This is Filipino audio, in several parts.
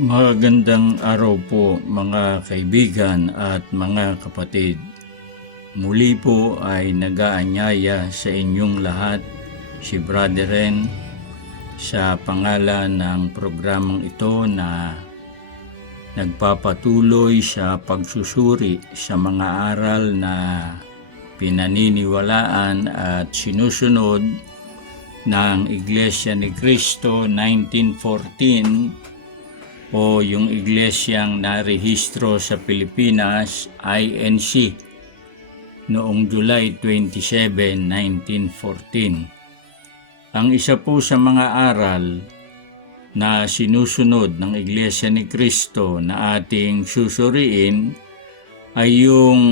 Magandang araw po mga kaibigan at mga kapatid. Muli po ay nag-aanyaya sa inyong lahat si Brother Ren sa pangalan ng programang ito na nagpapatuloy sa pagsusuri sa mga aral na pinaniniwalaan at sinusunod ng Iglesia ni Cristo 1914 o yung iglesyang narehistro sa Pilipinas, INC, noong July 27, 1914. Ang isa po sa mga aral na sinusunod ng Iglesia ni Cristo na ating susuriin ay yung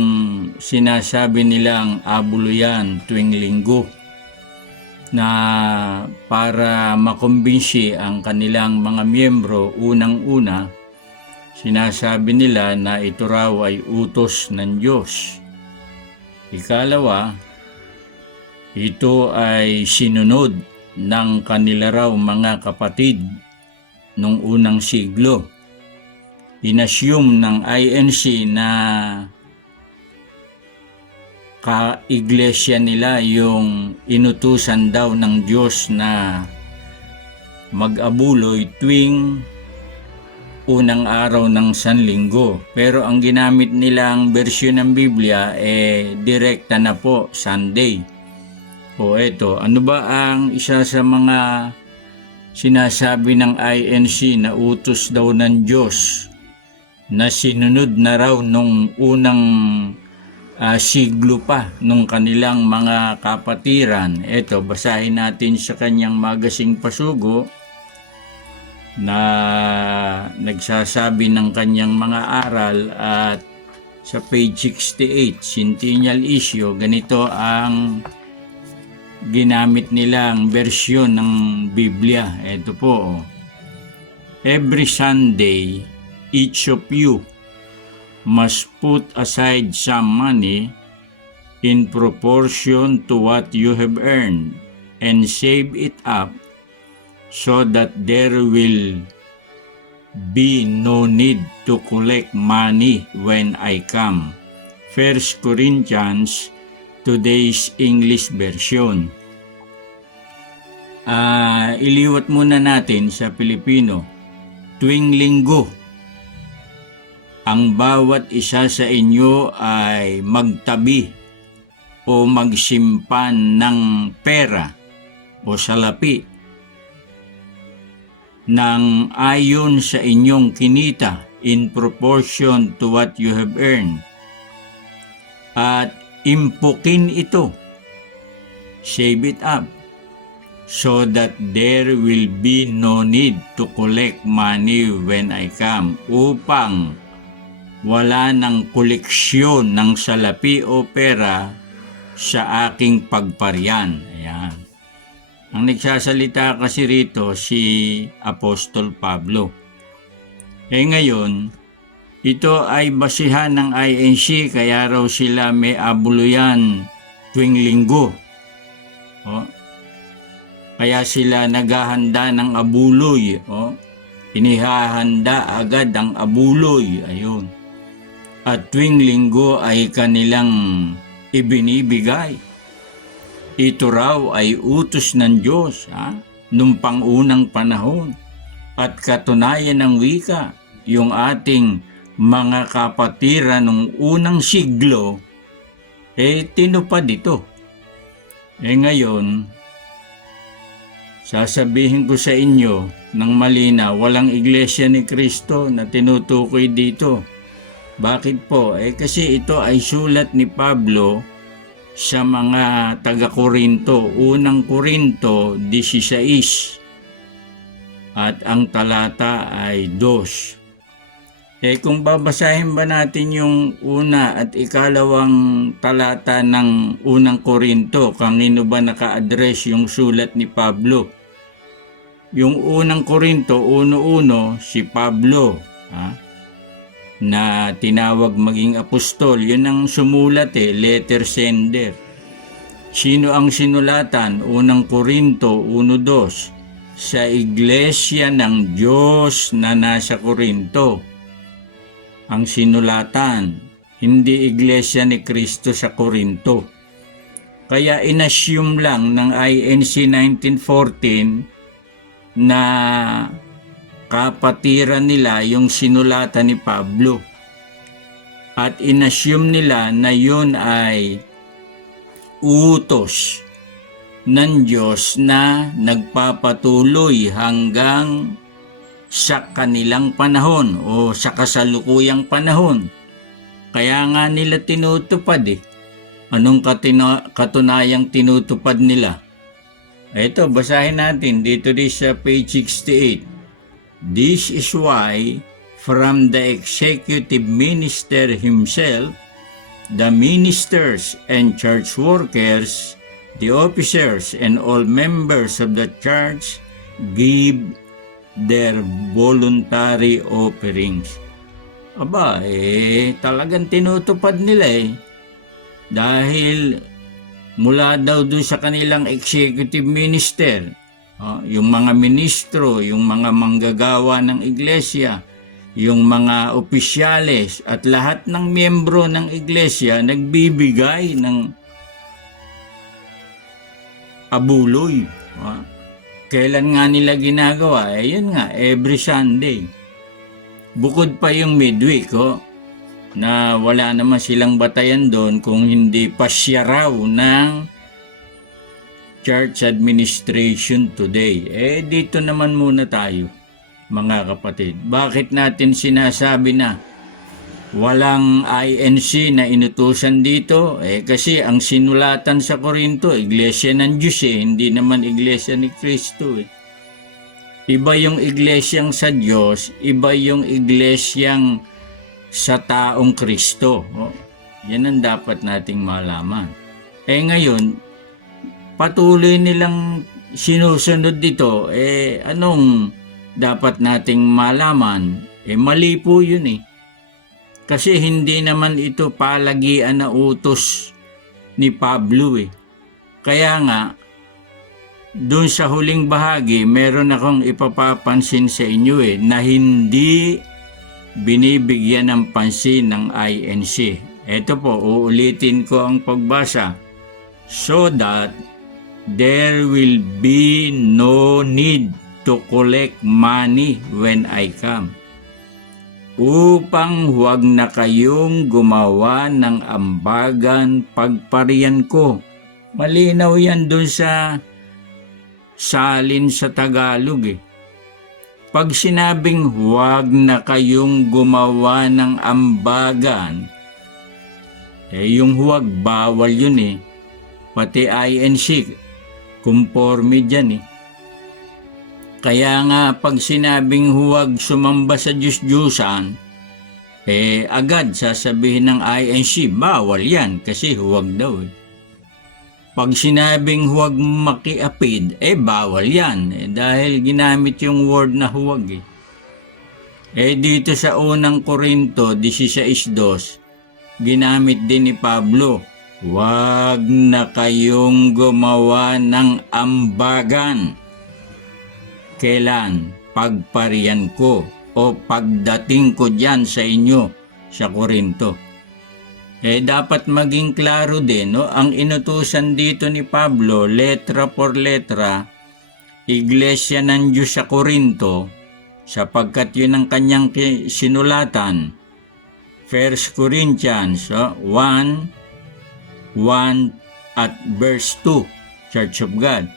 sinasabi nilang abuluyan tuwing linggo, na para makumbinsi ang kanilang mga miyembro, unang-una, sinasabi nila na ito raw ay utos ng Diyos. Ikalawa, ito ay sinunod ng kanila raw mga kapatid nung unang siglo. Inassume ng INC na ka-iglesia nila yung inutusan daw ng Diyos na mag-abuloy tuwing unang araw ng Sanlinggo. Pero ang ginamit nilang bersyon ng Biblia direkta na po, Sunday. O eto, ano ba ang isa sa mga sinasabi ng INC na utos daw ng Diyos na sinunod na raw nung unang siglo pa nung kanilang mga kapatiran? Ito, basahin natin sa kanyang magasing pasugo na nagsasabi ng kanyang mga aral, at sa page 68, Centennial Issue, ganito ang ginamit nilang bersyon ng Biblia. Ito po, every Sunday, each of you must put aside some money in proportion to what you have earned and save it up so that there will be no need to collect money when I come. 1 Corinthians, today's English version. Iliwat muna natin sa Pilipino. Tuwing linggo, ang bawat isa sa inyo ay magtabi o magsimpan ng pera o salapi ng ayon sa inyong kinita in proportion to what you have earned, at impukin ito, save it up, so that there will be no need to collect money when I come, upang wala ng koleksyon ng salapi o pera sa aking pagparian. Ayan. Ang nagsasalita kasi rito si Apostol Pablo. Ngayon, ito ay basihan ng INC, kaya raw sila may abuluyan tuwing linggo. Kaya sila naghahanda ng abuloy. Inihahanda agad ang abuloy. Ayun. At tuwing linggo ay kanilang ibinibigay. Ito raw ay utos ng Diyos nung pangunang panahon. At katunayan ng wika, yung ating mga kapatiran nung unang siglo, tinupad ito. Ngayon, sasabihin ko sa inyo ng malinaw, walang Iglesia ni Cristo na tinutukoy dito. Bakit po? Kasi ito ay sulat ni Pablo sa mga taga-Korinto, unang Korinto 16, at ang talata ay 2. Kung babasahin ba natin yung una at ikalawang talata ng unang Korinto, kanino ba naka-address yung sulat ni Pablo? Yung unang Korinto, 1:1, si Pablo, na tinawag maging apostol, yun ang sumulat, letter sender. Sino ang sinulatan? Unang Korinto 1:2, sa iglesia ng Diyos na nasa Korinto. Ang sinulatan, hindi iglesia ni Kristo sa Korinto. Kaya inassume lang ng INC 1914 na kapatiran nila yung sinulatan ni Pablo. At inassume nila na yun ay utos ng Diyos na nagpapatuloy hanggang sa kanilang panahon o sa kasalukuyang panahon. Kaya nga nila tinutupad eh. Anong katunayang tinutupad nila? Ito, basahin natin dito sa page 68. This is why from the executive minister himself, the ministers and church workers, the officers and all members of the church give their voluntary offerings. Aba, talagang tinutupad nila Dahil mula daw doon sa kanilang executive minister, yung mga ministro, yung mga manggagawa ng iglesia, yung mga opisyales at lahat ng miyembro ng iglesia nagbibigay ng abuloy. Kailan nga nila ginagawa? Yun nga, every Sunday. Bukod pa yung midweek, na wala naman silang batayan doon kung hindi pasya raw ng church administration today. Dito naman muna tayo, mga kapatid. Bakit natin sinasabi na walang INC na inutusan dito? Kasi ang sinulatan sa Korinto, iglesia ng Diyos hindi naman iglesia ni Kristo Iba yung iglesyang sa Diyos, iba yung iglesyang sa taong Kristo. Yan ang dapat nating malaman. Ngayon, patuloy nilang sinusunod dito, anong dapat nating malaman? Mali po yun Kasi hindi naman ito palagian na utos ni Pablo Kaya nga, doon sa huling bahagi, meron akong ipapapansin sa inyo na hindi binibigyan ng pansin ng INC. Ito po, uulitin ko ang pagbasa. So that there will be no need to collect money when I come. Upang huwag na kayong gumawa ng ambagan pagparian ko. Malinaw yan dun sa salin sa Tagalog Pag sinabing huwag na kayong gumawa ng ambagan, yung huwag, bawal yun Pati INC, conforme dyan Kaya nga pag sinabing huwag sumamba sa Diyos-Diyusan, agad sasabihin ng INC, bawal yan kasi huwag daw Pag sinabing huwag makiapid, bawal yan. Dahil ginamit yung word na huwag dito sa unang Korinto 16:2, ginamit din ni Pablo, huwag na kayong gumawa ng ambagan. Kailan? Pagparian ko o pagdating ko dyan sa inyo sa Korinto. Dapat maging klaro din, ang inutusan dito ni Pablo, letra por letra, iglesia ng Diyos sa Korinto, sapagkat yun ang kanyang sinulatan. 1 Corinthians 1:1 at verse 2, Church of God.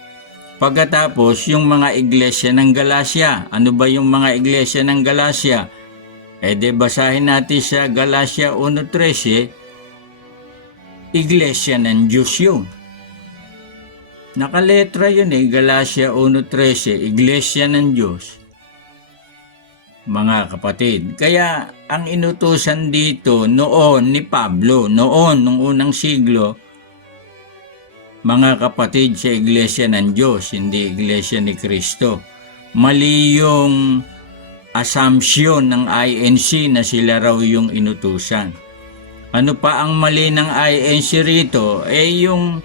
Pagkatapos, yung mga iglesia ng Galacia. Ano ba yung mga iglesia ng Galacia? Basahin natin sa Galacia 1:13, iglesia ng Diyos yun. Nakaletra yun Galacia 1:13, iglesia ng Diyos. Mga kapatid, kaya ang inutusan dito noon ni Pablo, nung unang siglo, mga kapatid, sa iglesia ng Diyos, hindi iglesia ni Kristo. Mali yung assumption ng INC na sila raw yung inutusan. Ano pa ang mali ng INC rito? Yung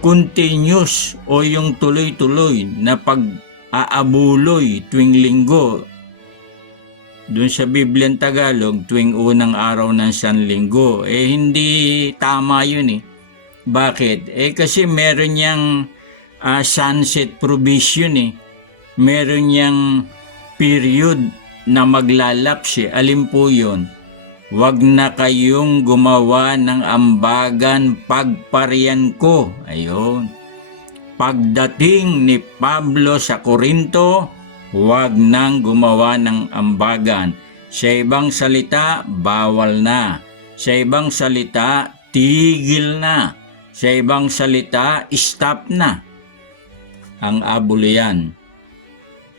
continuous o yung tuloy-tuloy na aabuloy tuwing linggo. Doon sa Bibliang Tagalog, tuwing unang araw ng Sanlinggo. Hindi tama yun eh. Bakit? Kasi meron niyang sunset provision eh. Meron niyang period na maglalapse. Alin po yun? Huwag na kayong gumawa ng ambagan pagparian ko. Ayun. Pagdating ni Pablo sa Korinto, huwag nang gumawa ng ambagan. Sa ibang salita, bawal na. Sa ibang salita, tigil na. Sa ibang salita, stop na. Ang abuluyan.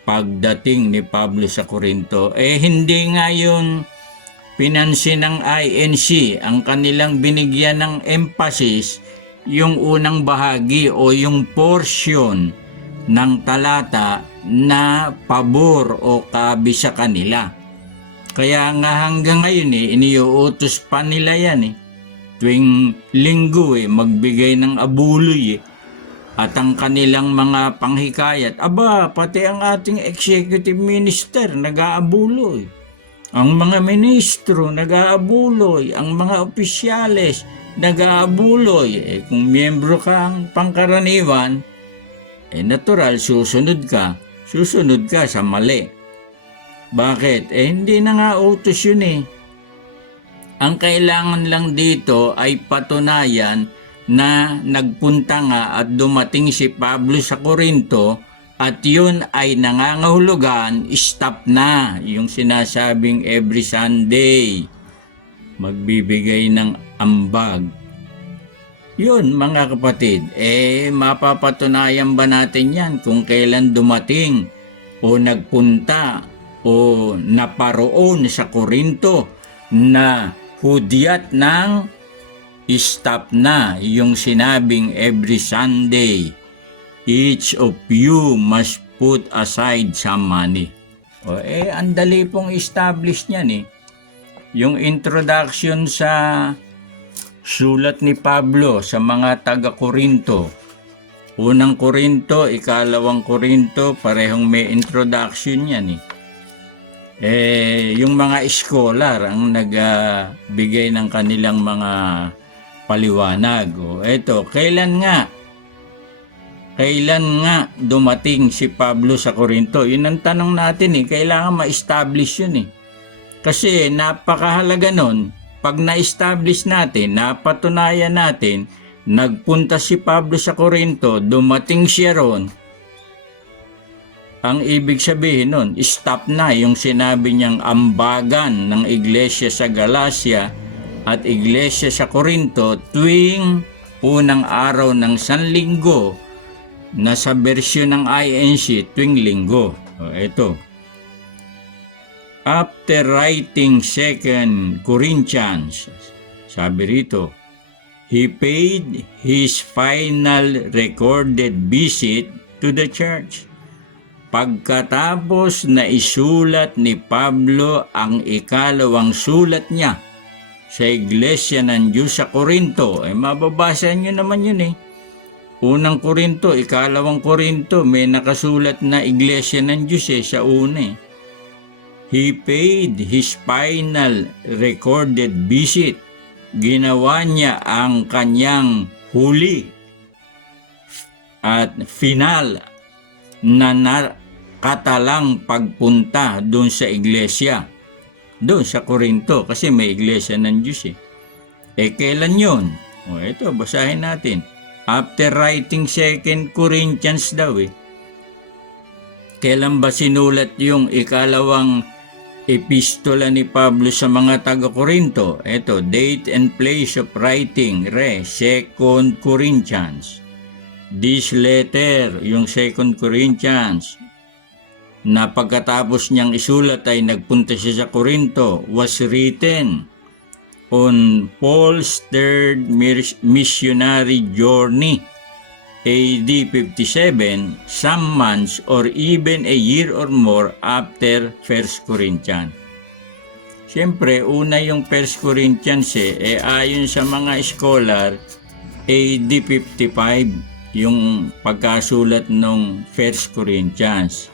Pagdating ni Pablo sa Korinto, hindi nga yun pinansin ng INC. Ang kanilang binigyan ng emphasis, yung unang bahagi o yung portion ng talata na pabor o kabi sa kanila. Kaya nga hanggang ngayon iniuutos pa nila yan tuwing linggo magbigay ng abuloy at ang kanilang mga panghikayat, pati ang ating executive minister nag-aabuloy, ang mga ministro nag-aabuloy, ang mga opisyales nag-aabuloy. Kung miyembro kang pangkaraniwan, natural susunod ka sa mali. Bakit? Hindi na nga utos yun Ang kailangan lang dito ay patunayan na nagpunta nga at dumating si Pablo sa Korinto at yun ay nangangahulugan, stop na yung sinasabing every Sunday magbibigay ng ambag. Yun mga kapatid, mapapatunayan ba natin yan kung kailan dumating o nagpunta o naparoon sa Korinto na hudyat ng stop na yung sinabing every Sunday, each of you must put aside some money. Ang dali pong establish niyan Yung introduction sa sulat ni Pablo sa mga taga-Korinto. Unang Korinto, ikalawang Korinto, parehong may introduction yan yung mga scholar ang nagbigay ng kanilang mga paliwanag. Kailan nga dumating si Pablo sa Korinto? Yun ang tanong natin kailangan ma-establish yun Kasi napakahalaga nun, pag na-establish natin, napatunayan natin, nagpunta si Pablo sa Korinto, dumating siya ron, ang ibig sabihin nun, stop na yung sinabi niyang ambagan ng iglesia sa Galacia at iglesia sa Korinto tuwing unang araw ng Sanlinggo na sa bersyon ng INC tuwing linggo. After writing 2 Corinthians, sabi rito, he paid his final recorded visit to the church. Pagkatapos na isulat ni Pablo ang ikalawang sulat niya sa iglesia ng Diyos sa Korinto, mababasa niyo naman yun Unang Korinto, ikalawang Korinto, may nakasulat na iglesia ng Diyos sa una He paid his final recorded visit. Ginawa niya ang kanyang huli at final na nakatalang pagpunta doon sa iglesia, doon sa Korinto, kasi may iglesia ng Diyos kailan yun? Basahin natin. After writing 2 Corinthians daw Kailan ba sinulat yung ikalawang epistola ni Pablo sa mga taga-Korinto? Date and place of writing, 2 Corinthians. This letter, yung 2 Corinthians, na pagkatapos niyang isulat ay nagpunta siya sa Korinto, was written on Paul's third missionary journey, AD 57, some months or even a year or more after 1 Corinthians. Siyempre, una yung 1 Corinthians ayon sa mga scholar, AD 55 yung pagkasulat ng 1 Corinthians.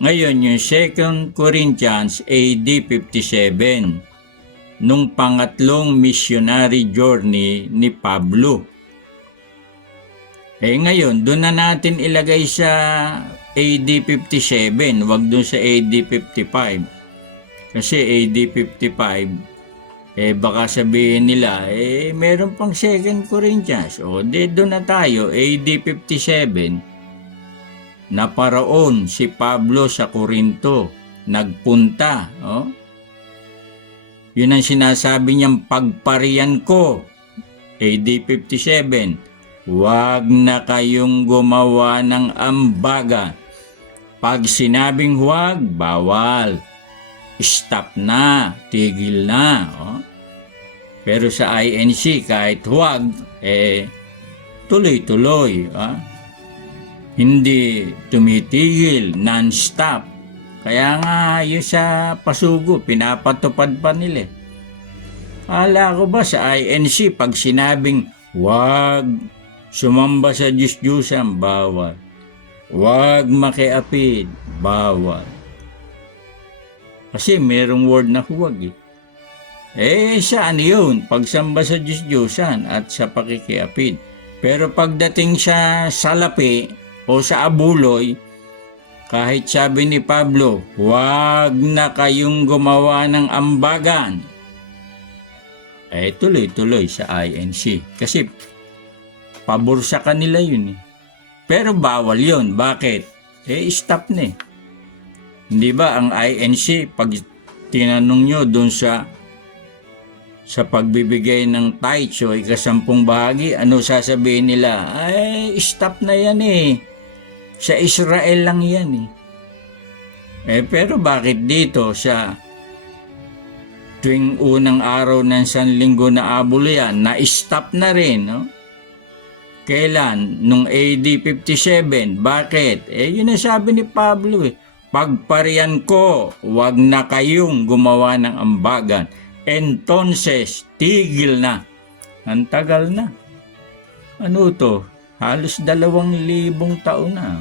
Ngayon, yung 2 Corinthians AD 57, nung pangatlong missionary journey ni Pablo. Ngayon, doon na natin ilagay sa AD 57, wag doon sa AD 55. Kasi AD 55, baka sabihin nila, meron pang 2 Corinthians. O, doon na tayo, AD 57, naparoon si Pablo sa Corinto, nagpunta. Yun ang sinasabi niyang pagparian ko, AD 57, huwag na kayong gumawa ng ambaga. Pag sinabing huwag, bawal. Stop na, tigil na. Pero sa INC, kahit huwag, tuloy-tuloy. Hindi tumitigil, non-stop. Kaya nga, yung sa pasugo, pinapatupad pa nila. Akala ko ba sa INC, pag sinabing huwag sumamba sa Diyos-Diyusan, bawal. Huwag makiapid, bawal. Kasi merong word na huwag saan yun? Pagsamba sa Diyos-Diyusan at sa pakikiapid. Pero pagdating sa salapi o sa abuloy, kahit sabi ni Pablo, huwag na kayong gumawa ng ambagan. Tuloy-tuloy sa INC. Kasi pabor sa kanila yun. Pero bawal yun. Bakit? Stop na Hindi ba ang INC, pag tinanong nyo dun sa pagbibigay ng tithes o ikasampung bahagi, ano sasabihin nila? Stop na yan Sa Israel lang yan pero bakit dito sa tuwing unang araw ng Sanlinggo na abuluyan, na-stop na rin, Kailan? Nung AD 57. Bakit? Yun ang sabi ni Pablo Pagparian ko, huwag na kayong gumawa ng ambagan. Entonces, tigil na. Ang tagal na. Ano to? Halos 2,000 taon na.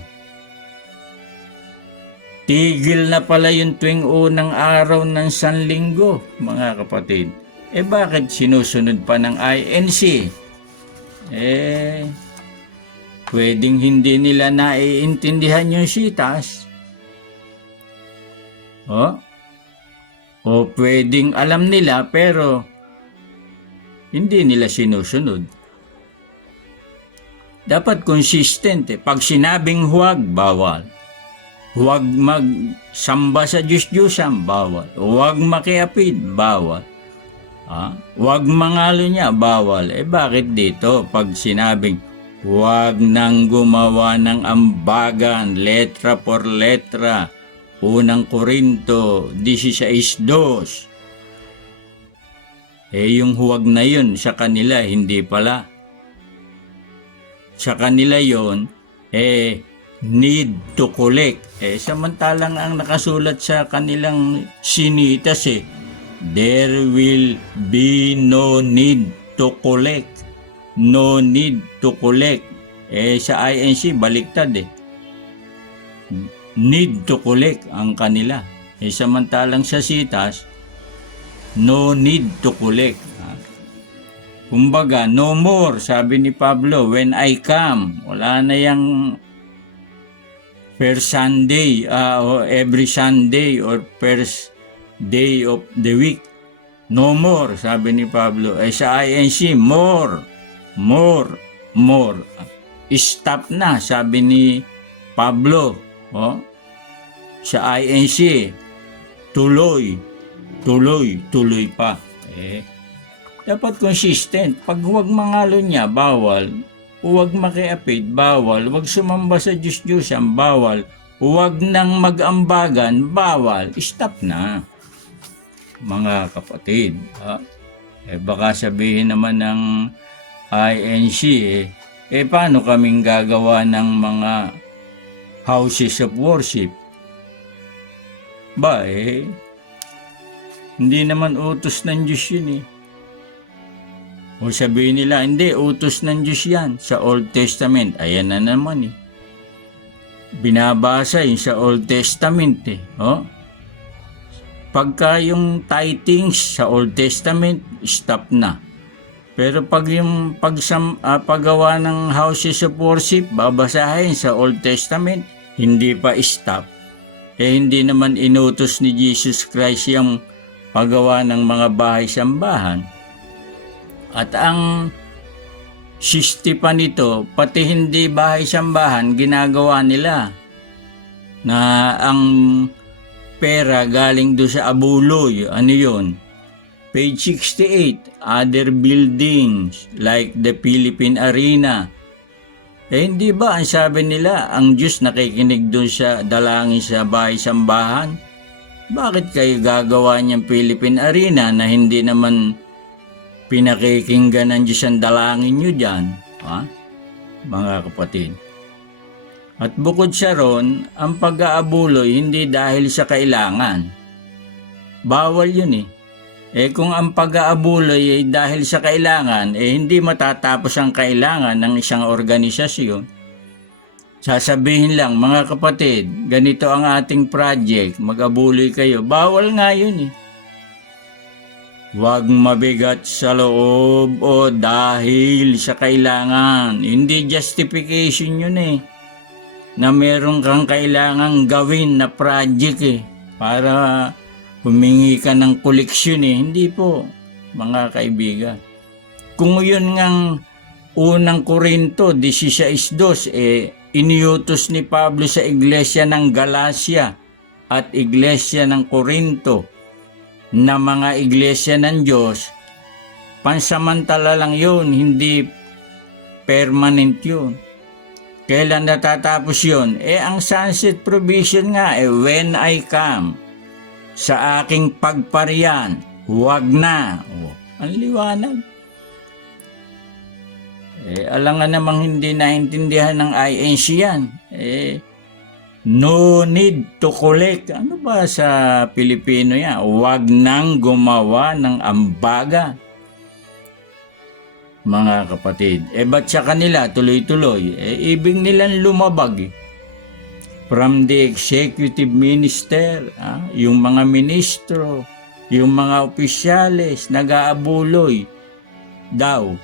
Tigil na pala yung tuwing unang araw ng Sanlinggo, mga kapatid. Bakit sinusunod pa ng INC? Pwedeng hindi nila naiintindihan yung sitas. O pwedeng alam nila pero hindi nila sinusunod. Dapat consistent Pag sinabing huwag, bawal. Huwag magsamba sa Diyos-Diyusan, bawal. Huwag makiapid, bawal. Huwag mangalo niya, bawal. Bakit dito? Pag sinabing, huwag nang gumawa ng ambagan, letra por letra, unang Korinto 16:2. Yung huwag na yun, sa kanila, hindi pala. Sa kanila yun, need to collect. Samantalang ang nakasulat sa kanilang sinitas there will be no need to collect. No need to collect. Sa INC, baliktad Need to collect ang kanila. Samantalang sa sitas, no need to collect. Kumbaga, no more, sabi ni Pablo, when I come. Wala na yung per Sunday, or every Sunday, or first day of the week. No more, sabi ni Pablo. Sa INC, more. Stop na, sabi ni Pablo. Sa INC, tuloy pa. Dapat consistent. Pag huwag mangalo niya, bawal. Huwag makiapid, bawal. Huwag sumamba sa Diyos-Diyusan, bawal. Huwag nang mag-ambagan, bawal. Stop na, mga kapatid. Baka sabihin naman ng INC, paano kaming gagawa ng mga houses of worship? Hindi naman utos ng Diyos yun O sabihin nila, hindi, utos ng Diyos yan sa Old Testament. Ayan na naman eh. Binabasa yun sa Old Testament eh. O? Pagka yung tithings sa Old Testament, stop na. Pero pag yung paggawa ng houses of worship, babasahin sa Old Testament, hindi pa stop. Hindi naman inutos ni Jesus Christ yung paggawa ng mga bahay-sambahan. At ang sisti pa nito, pati hindi bahay-sambahan, ginagawa nila na ang pera galing do sa abuloy. Ano yun? Page 68, other buildings like the Philippine Arena. Hindi ba ang sabi nila, ang Diyos nakikinig doon sa dalangin sa bahay-sambahan? Bakit kayo gagawa niyang Philippine Arena na hindi naman pinakikinggan ng Diyos ang dalangin niyo dyan? Ha? Mga kapatid. At bukod sa ron, ang pag-aabuloy hindi dahil sa kailangan. Bawal yun eh. Kung ang pag-aabuloy ay dahil sa kailangan, hindi matatapos ang kailangan ng isang organisasyon. Sasabihin lang, mga kapatid, ganito ang ating project, mag-abuloy kayo. Bawal nga yun eh. Huwag mabigat sa loob o dahil sa kailangan. Hindi justification yun eh. Na meron kang kailangang gawin na project eh. Para humingi ka ng koleksyon eh. Hindi po, mga kaibigan. Kung yun ngang unang Korinto 16:2 iniutos ni Pablo sa iglesia ng Galacia at iglesia ng Korinto na mga iglesia ng Diyos, pansamantala lang yun, hindi permanent yun. Kailan natatapos yun? Ang sunset provision nga, when I come, sa aking pagparian, huwag na. Ang liwanag. Alam nga namang hindi naintindihan ng INC yan. No need to collect. Ano ba sa Pilipino yan? Huwag nang gumawa ng ambaga. Mga kapatid. Ba't sa kanila tuloy-tuloy? Ibig nilang lumabag eh. From the executive minister, yung mga ministro, yung mga opisyales, nag-aabuloy daw.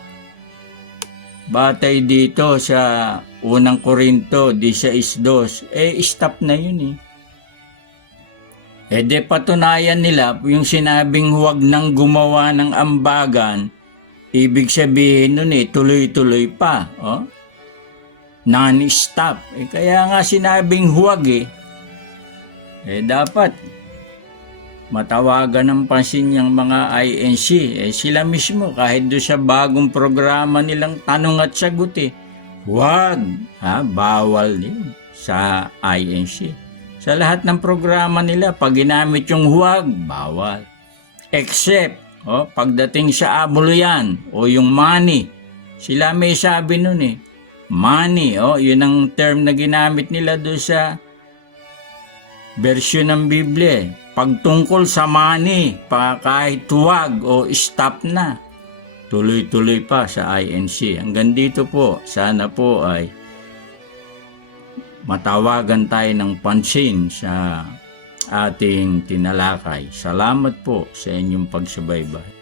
Batay dito sa unang Korinto 16:2, stop na yun eh. De patunayan nila yung sinabing huwag nang gumawa ng ambagan, ibig sabihin nun tuloy-tuloy pa. Non-stop. Kaya nga sinabing huwag dapat matawagan ng pansin yung mga INC. Sila mismo, kahit doon sa bagong programa nilang tanong at sagot huwag. Bawal din sa INC. Sa lahat ng programa nila, pag ginamit yung huwag, bawal. Except, pagdating sa abuluyan o yung money, sila may sabi nun money, yun ang term na ginamit nila doon sa version ng Biblia. Pagtungkol sa money, kahit huwag o stop na, tuloy-tuloy pa sa INC. Hanggang dito po, sana po ay matawagan tayo ng pansin sa ating tinalakay. Salamat po sa inyong pagsubaybay.